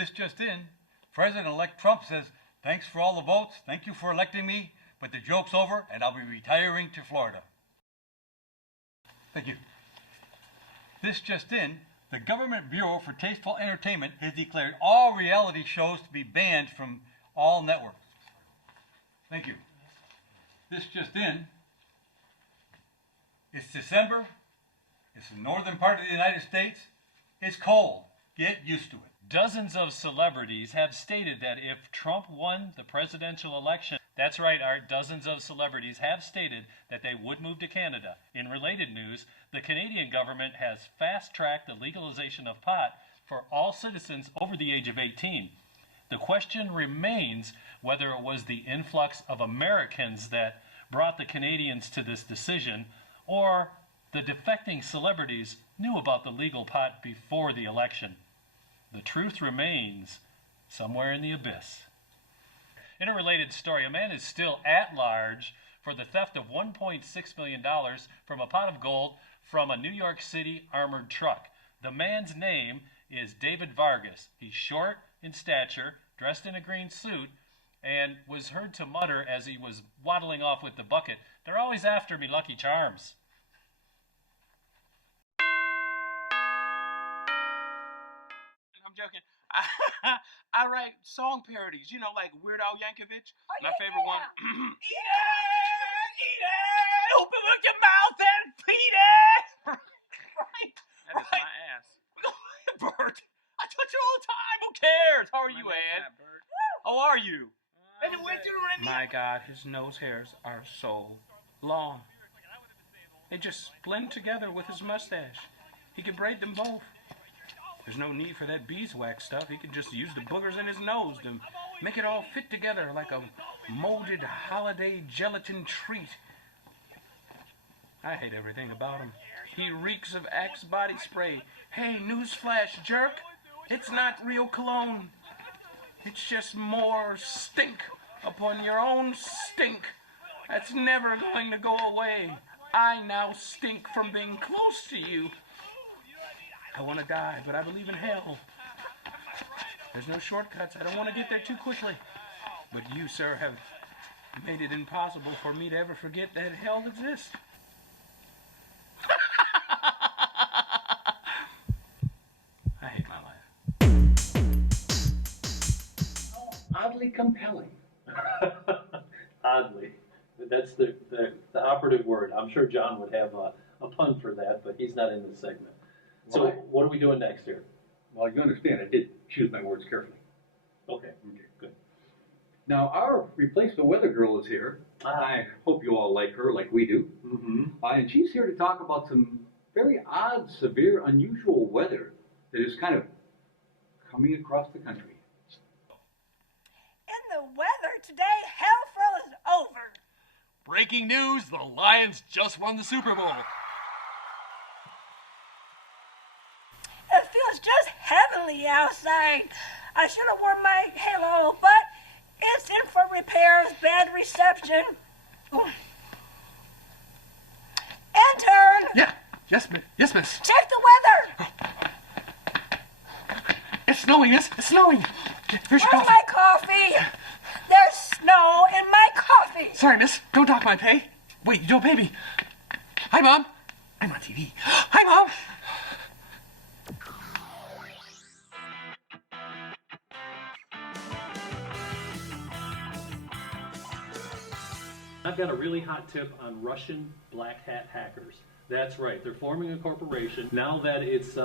This just in, President-elect Trump says, thanks for all the votes, thank you for electing me, but the joke's over and I'll be retiring to Florida. Thank you. This just in, the Government Bureau for Tasteful Entertainment has declared all reality shows to be banned from all networks. Thank you. This just in, it's December, it's the northern part of the United States, it's cold, get used to it. Dozens of celebrities have stated that if Trump won the presidential election, that's right, Art, dozens of celebrities have stated that they would move to Canada. In related news, the Canadian government has fast-tracked the legalization of pot for all citizens over the age of 18. The question remains whether it was the influx of Americans that brought the Canadians to this decision, or the defecting celebrities knew about the legal pot before the election. The truth remains somewhere in the abyss. In a related story, a man is still at large for the theft of $1.6 million from a pot of gold from a New York City armored truck. The man's name is David Vargas. He's short in stature, dressed in a green suit, and was heard to mutter as he was waddling off with the bucket, "They're always after me, Lucky Charms." I'm joking. I write song parodies, you know, like Weird Al Yankovic. My favorite one. Eat it! Open up your mouth and feed it! Right? That is my ass. Bert, I touch it all the time. Who cares? How are you, Ed? How are you? My God, his nose hairs are so long. They just blend together with his mustache. He could braid them both. There's no need for that beeswax stuff. He can just use the boogers in his nose to make it all fit together like a molded holiday gelatin treat. I hate everything about him. He reeks of Axe body spray. Hey, newsflash, jerk. It's not real cologne. It's just more stink upon your own stink. That's never going to go away. I now stink from being close to you. I want to die, but I believe in hell. There's no shortcuts. I don't want to get there too quickly. But you, sir, have made it impossible for me to ever forget that hell exists. I hate my life. Oddly compelling. Oddly. That's the operative word. I'm sure John would have a pun for that, but he's not in this segment. So what are we doing next here? Well, you understand, I did choose my words carefully. Okay, good. Now, our replacement weather girl is here. I hope you all like her like we do. Mm-hmm. And she's here to talk about some very odd, severe, unusual weather that is kind of coming across the country. In the weather today, hell froze over. Breaking news, the Lions just won the Super Bowl. It feels just heavenly outside. I should have worn my halo, but it's in for repairs, bad reception. Intern! Yeah, yes, miss. Check the weather! It's snowing, it's snowing. Here's your Where's coffee. my coffee? There's snow in my coffee. Sorry, miss, don't dock my pay. Wait, you don't pay me. Hi, Mom. I'm on TV. Hi, Mom. I've got a really hot tip on Russian black hat hackers. That's right, they're forming a corporation. Now that it's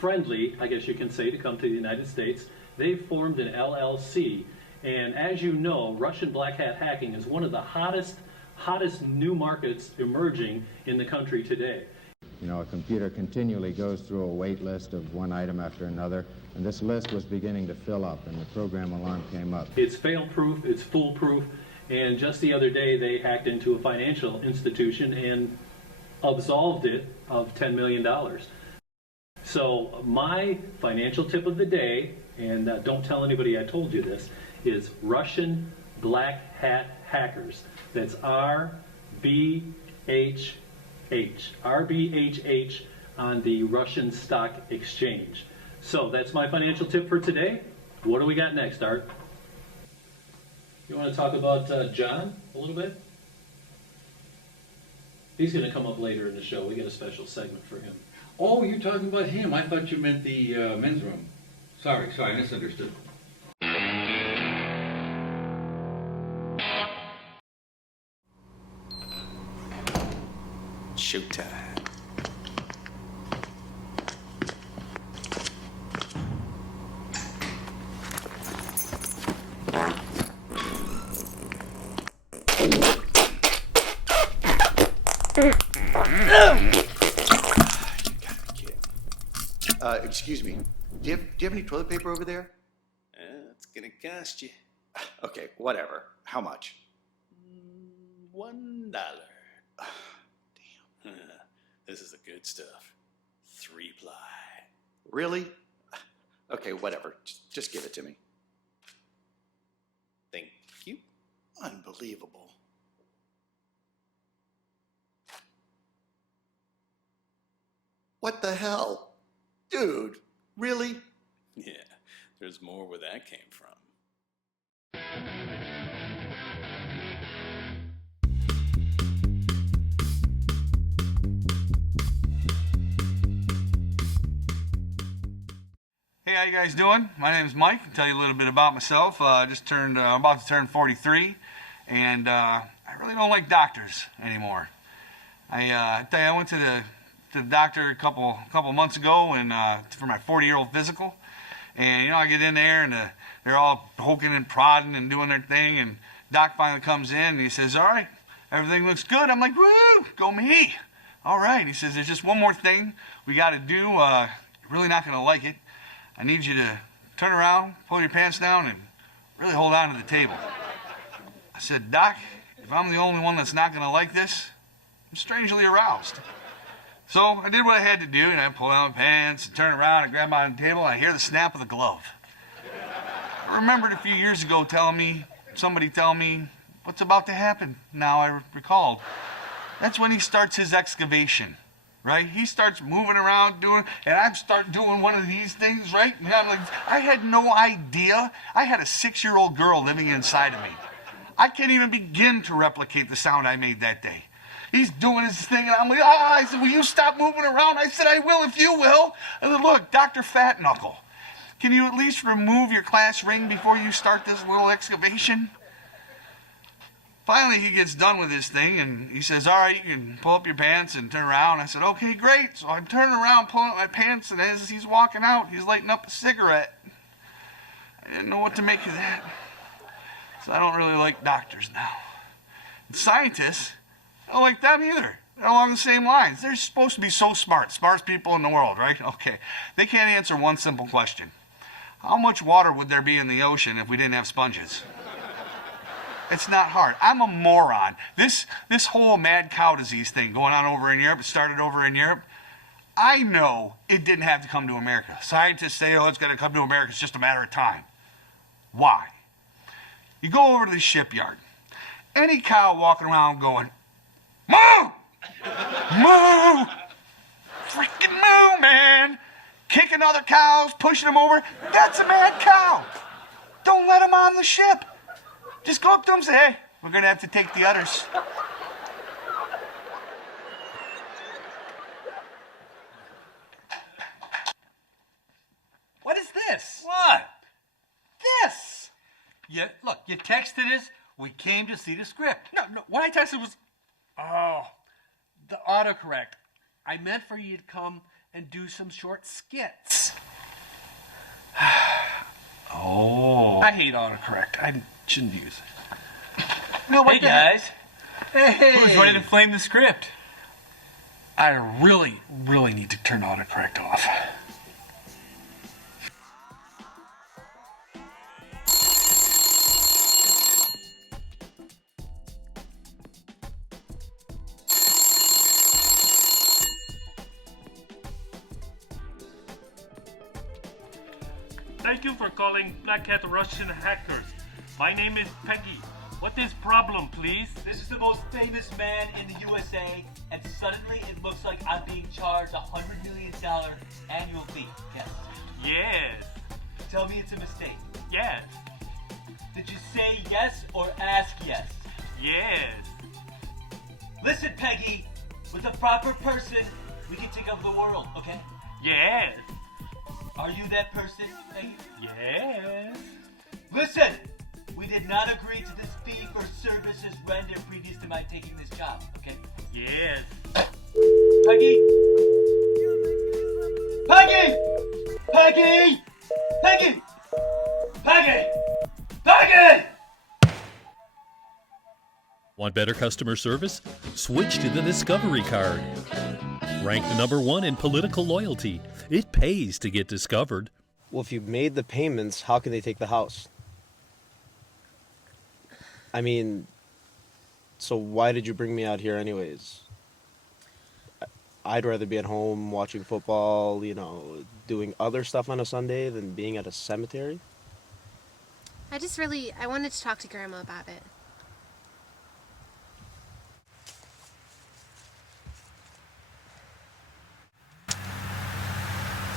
friendly, I guess you can say, to come to the United States, they've formed an LLC. And as you know, Russian black hat hacking is one of the hottest new markets emerging in the country today. You know, a computer continually goes through a wait list of one item after another, and this list was beginning to fill up, and the program alarm came up. It's fail-proof, it's foolproof, and just the other day they hacked into a financial institution and absolved it of $10 million. So my financial tip of the day, and don't tell anybody I told you this, is Russian black hat hackers. That's RBHH on the Russian Stock Exchange. So that's my financial tip for today. What do we got next, Art? You want to talk about John a little bit? He's going to come up later in the show. We got a special segment for him. Oh, you're talking about him. I thought you meant the men's room. Sorry, I misunderstood. Showtime. Excuse me. Do you have any toilet paper over there? It's gonna cost you. Okay, whatever. How much? $1. Damn. This is the good stuff. 3-ply. Really? Okay, whatever. Just give it to me. Thank you. Unbelievable. What the hell? Dude, really? Yeah, there's more where that came from. Hey, how you guys doing? My name is Mike. I'll tell you a little bit about myself. I'm about to turn 43, and I really don't like doctors anymore. I tell you, I went to the doctor a couple months ago and for my 40-year-old physical, and I get in there and they're all poking and prodding and doing their thing, and doc finally comes in and he says, "All right, everything looks good." I'm like, "Woo, go me!" All right, he says, "There's just one more thing we got to do. You're really not going to like it. I need you to turn around, pull your pants down, and really hold on to the table." I said, "Doc, if I'm the only one that's not going to like this, I'm strangely aroused." So I did what I had to do, and I pulled down my pants and turned around and grabbed my table, and I hear the snap of the glove. I remembered a few years ago somebody telling me what's about to happen. Now I recalled. That's when he starts his excavation, right? He starts moving around and I start doing one of these things, right? And I'm like, I had no idea. I had a 6-year-old girl living inside of me. I can't even begin to replicate the sound I made that day. He's doing his thing, and I'm like, I said, "Will you stop moving around?" I said, "I will if you will." I said, "Look, Dr. Fat Knuckle, can you at least remove your class ring before you start this little excavation?" Finally, he gets done with his thing, and he says, "All right, you can pull up your pants and turn around." I said, "Okay, great." So I'm turning around, pulling up my pants, and as he's walking out, he's lighting up a cigarette. I didn't know what to make of that. So I don't really like doctors now. And scientists, I don't like them either. They're along the same lines. They're supposed to be so smart, smartest people in the world, right? Okay. They can't answer one simple question. How much water would there be in the ocean if we didn't have sponges? It's not hard. I'm a moron. This whole mad cow disease thing going on over in Europe, it started over in Europe. I know it didn't have to come to America. Scientists say, "Oh, it's going to come to America. It's just a matter of time." Why? You go over to the shipyard. Any cow walking around going, "Moo! Moo! Freaking moo, man!" Kicking other cows, pushing them over. That's a mad cow. Don't let them on the ship. Just go up to them and say, "Hey, we're going to have to take the udders." What is this? What? This! You texted us. We came to see the script. No, what I texted was, the autocorrect. I meant for you to come and do some short skits. Oh. I hate autocorrect. I shouldn't use it. Hey, guys. Hey! Who's ready to flame the script? I really, really need to turn autocorrect off. Thank you for calling Black Hat Russian Hackers. My name is Peggy. What is problem, please? This is the most famous man in the USA, and suddenly it looks like I'm being charged $100 million annual fee. Okay? Yes. Tell me it's a mistake. Yes. Did you say yes or ask yes? Yes. Listen, Peggy, with the proper person, we can take over the world, okay? Yes. Are you that person, Peggy? Yes. Listen, we did not agree to this fee for services rendered previous to my taking this job, okay? Yes. Peggy! Peggy! Peggy! Peggy! Peggy! Peggy! Want better customer service? Switch to the Discovery Card. Ranked #1 in political loyalty. It pays to get discovered. Well, if you've made the payments, how can they take the house? I mean, so why did you bring me out here anyways? I'd rather be at home watching football, doing other stuff on a Sunday than being at a cemetery. I wanted to talk to Grandma about it.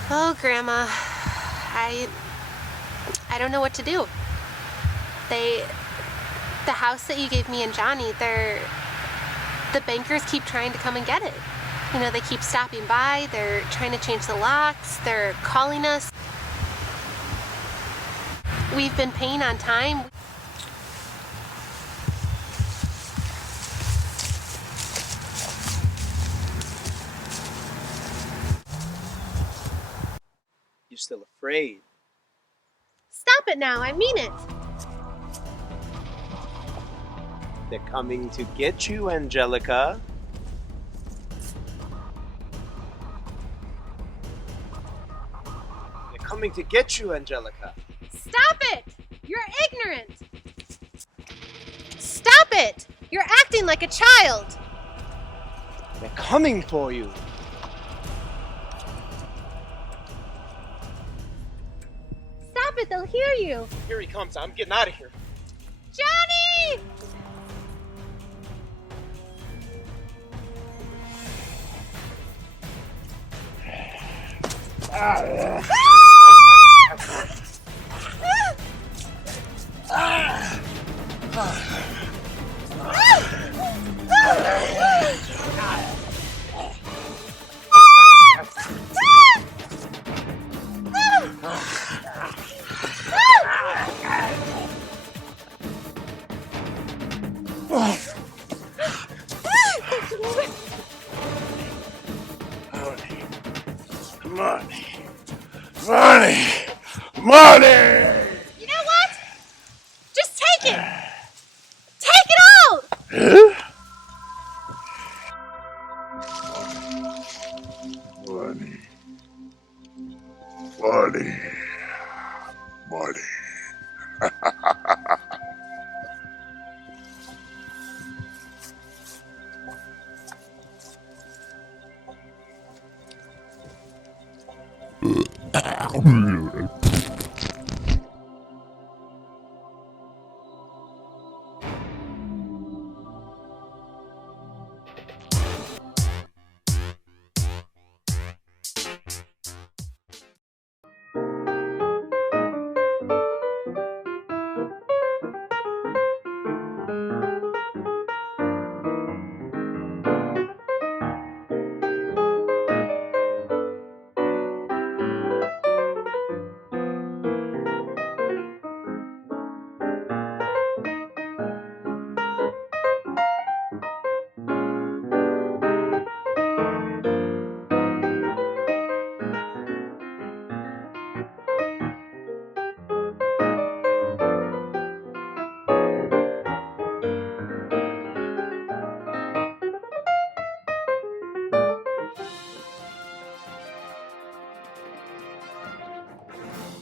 Oh, Grandma, I don't know what to do. The house that you gave me and Johnny, the bankers keep trying to come and get it. They keep stopping by, they're trying to change the locks, they're calling us. We've been paying on time. You're still afraid. Stop it now, I mean it. They're coming to get you, Angelica. They're coming to get you, Angelica. Stop it! You're ignorant! Stop it! You're acting like a child! They're coming for you. Stop it, they'll hear you! Here he comes. I'm getting out of here. Johnny! Money! You know what? Just take it! Take it out! Huh? Money. Money. Money.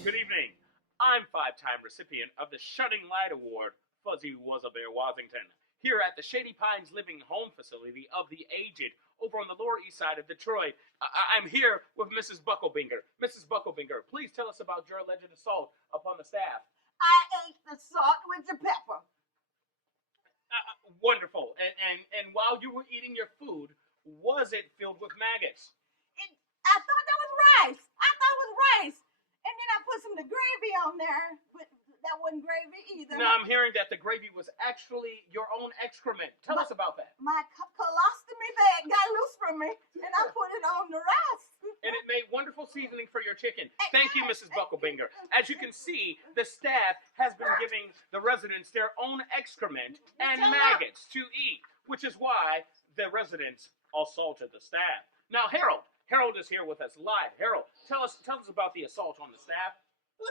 Good evening. I'm five-time recipient of the Shutting Light Award, Fuzzy Wuzzabear Washington, here at the Shady Pines Living Home Facility of the Aged over on the Lower East Side of Detroit. I'm here with Mrs. Bucklebinger. Mrs. Bucklebinger, please tell us about your alleged assault upon the staff. I ate the salt with the pepper. Wonderful. And while you were eating your food, was it filled with maggots? I thought that was rice. And then I put some of the gravy on there, but that wasn't gravy either. No, I'm hearing that the gravy was actually your own excrement. Tell us about that. My colostomy bag got loose from me, and I put it on the rice. And it made wonderful seasoning for your chicken. Thank you, Mrs. Bucklebinger. As you can see, the staff has been giving the residents their own excrement and maggots to eat, which is why the residents assaulted the staff. Now, Harold is here with us live. Harold, tell us about the assault on the staff.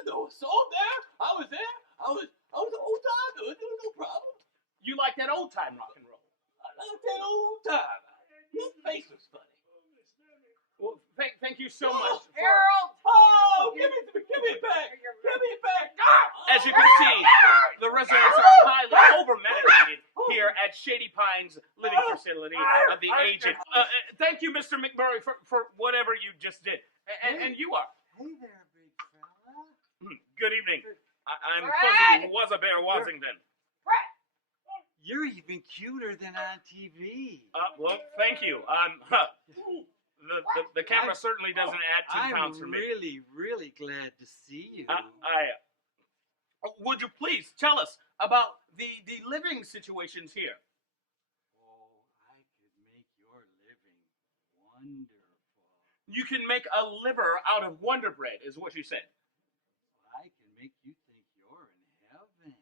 No assault there. I was there. I was old time. There was no problem. You like that old time rock and roll? I like that old time. His face was funny. Well, thank you so much. Harold! Oh, give me it back. Give me it back. As you can see, the residents are highly over-medicated here at Shady Pines Living Facility of the Aged. Thank you, Mr. McMurray, for whatever you just did. And you are. Hey there, big fella. Good evening. I'm Fuzzy Was-a-Bear Washington. You're even cuter than on TV. Well, thank you. The camera certainly doesn't add 2 pounds for me. I'm really glad to see you. Would you please tell us about the living situations here? Oh, I could make your living wonderful. You can make a liver out of Wonder Bread, is what you said. I can make you think you're in heaven.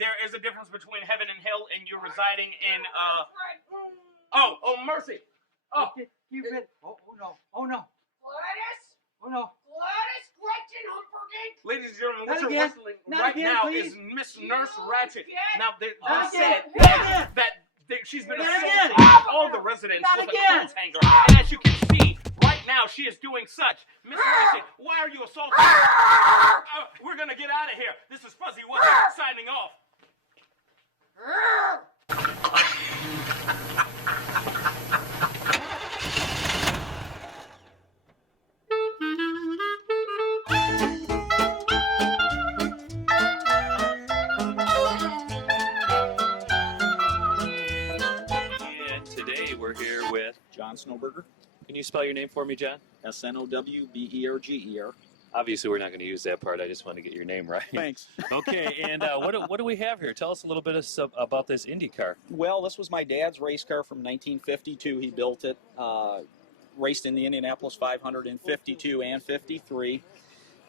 There is a difference between heaven and hell, and you're residing in Oh, mercy! Oh, Oh no! Gladys? Oh no! Gladys Gretchen Humperdinck? Ladies and gentlemen, what Not you're again. whistling Not right again, now please. is Miss Nurse Ratchet. Now, they Not said again. that she's been Not assaulting again. all the residents Not with again. a coat hanger. And as you can see, right now, she is doing such. Miss Ratchet, why are you assaulting her? We're going to get out of here. This is Fuzzy Wuzzy signing off. And today we're here with John Snowberger. Can you spell your name for me, John? Snowberger. Obviously, we're not going to use that part. I just want to get your name right. Thanks. Okay, and what do we have here? Tell us a little bit about this Indy car. Well, this was my dad's race car from 1952. He built it, raced in the Indianapolis 500 in 52 and 53,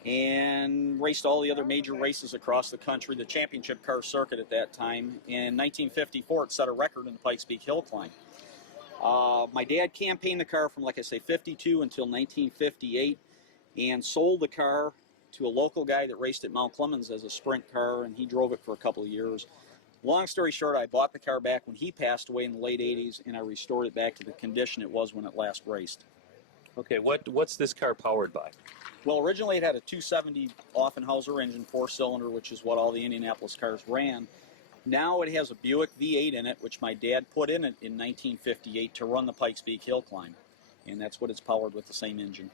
and raced all the other major races across the country, the championship car circuit at that time. In 1954, it set a record in the Pikes Peak Hill Climb. My dad campaigned the car from, like I say, 52 until 1958, and sold the car to a local guy that raced at Mount Clemens as a sprint car, and he drove it for a couple of years. Long story short, I bought the car back when he passed away in the late 80s, and I restored it back to the condition it was when it last raced. Okay, what's this car powered by? Well, originally it had a 270 Offenhauser engine, 4-cylinder, which is what all the Indianapolis cars ran. Now it has a Buick V8 in it, which my dad put in it in 1958 to run the Pikes Peak Hill Climb, and that's what it's powered with, the same engine.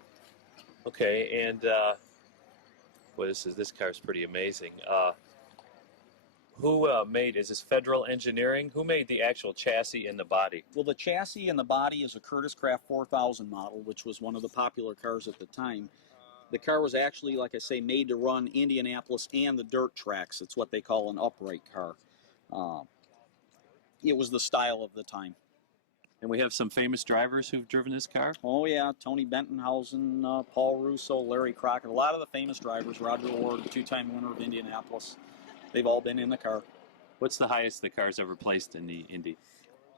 Okay, and well, this car's pretty amazing. Who made, is this Federal Engineering? Who made the actual chassis and the body? Well, the chassis and the body is a Curtis Craft 4000 model, which was one of the popular cars at the time. The car was actually, like I say, made to run Indianapolis and the dirt tracks. It's what they call an upright car. It was the style of the time. And we have some famous drivers who've driven this car? Oh, yeah. Tony Bentonhausen, Paul Russo, Larry Crockett. A lot of the famous drivers. Roger Ward, a 2-time winner of Indianapolis. They've all been in the car. What's the highest the car's ever placed in the Indy?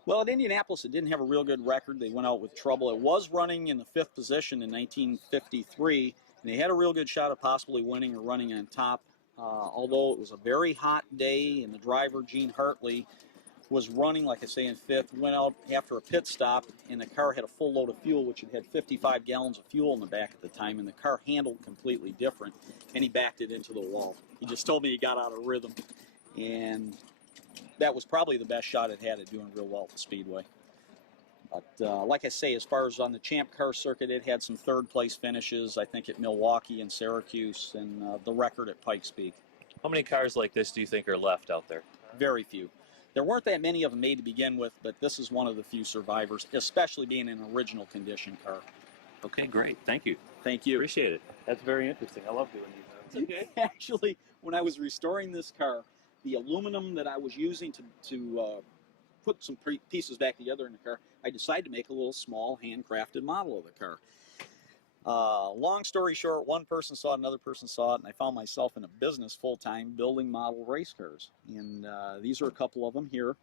Well, at Indianapolis, it didn't have a real good record. They went out with trouble. It was running in the 5th position in 1953, and they had a real good shot of possibly winning or running on top. Although it was a very hot day, and the driver, Gene Hartley, was running, like I say, in 5th, went out after a pit stop, and the car had a full load of fuel, which it had 55 gallons of fuel in the back at the time, and the car handled completely different, and he backed it into the wall. He just told me he got out of rhythm, and that was probably the best shot it had at doing real well at the Speedway. But like I say, as far as on the Champ Car circuit, it had some third-place finishes, I think, at Milwaukee and Syracuse, and the record at Pikes Peak. How many cars like this do you think are left out there? Very few. There weren't that many of them made to begin with, but this is one of the few survivors, especially being an original condition car. Okay, great. Thank you. Thank you. Appreciate it. That's very interesting. I love doing these. Okay. Actually, when I was restoring this car, the aluminum that I was using to put some pieces back together in the car, I decided to make a little small handcrafted model of the car. Long story short, one person saw it, another person saw it, and I found myself in a business full-time building model race cars. And these are a couple of them here.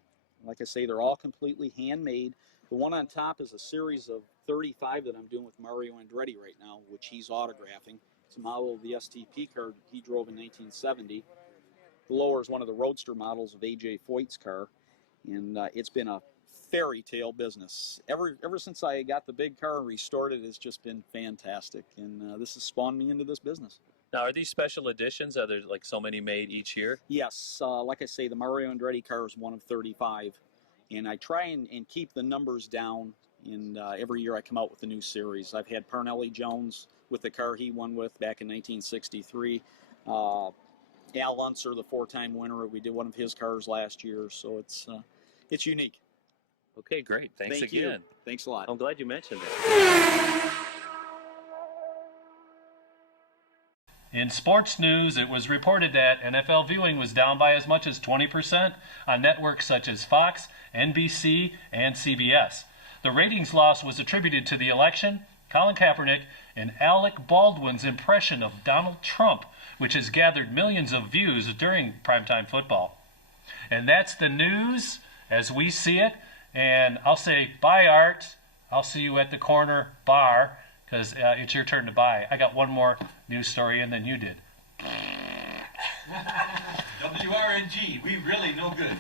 Like I say, they're all completely handmade. The one on top is a series of 35 that I'm doing with Mario Andretti right now, which he's autographing. It's a model of the STP car he drove in 1970. The lower is one of the roadster models of A.J. Foyt's car, and it's been a fairy tale business. Ever since I got the big car and restored it, it's just been fantastic, and this has spawned me into this business. Now, are these special editions? Are there like so many made each year? Yes, like I say, the Mario Andretti car is one of 35, and I try and keep the numbers down, and every year I come out with a new series. I've had Parnelli Jones with the car he won with back in 1963. Al Unser, the 4-time winner, we did one of his cars last year, so it's unique. Okay, great. Thanks Thank again. you. Thanks a lot. I'm glad you mentioned it. In sports news, it was reported that NFL viewing was down by as much as 20% on networks such as Fox, NBC, and CBS. The ratings loss was attributed to the election, Colin Kaepernick, and Alec Baldwin's impression of Donald Trump, which has gathered millions of views during primetime football. And that's the news as we see it. And I'll say, bye, Art. I'll see you at the corner bar, because it's your turn to buy. I got one more news story in than you did. WRNG, we really no good.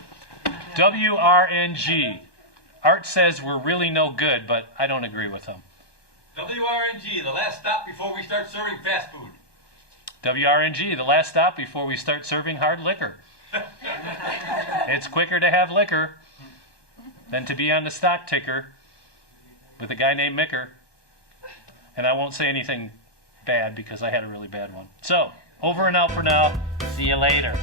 WRNG. Art says we're really no good, but I don't agree with him. WRNG, the last stop before we start serving fast food. WRNG, the last stop before we start serving hard liquor. It's quicker to have liquor than to be on the stock ticker with a guy named Micker. And I won't say anything bad because I had a really bad one. So, over and out for now. See you later.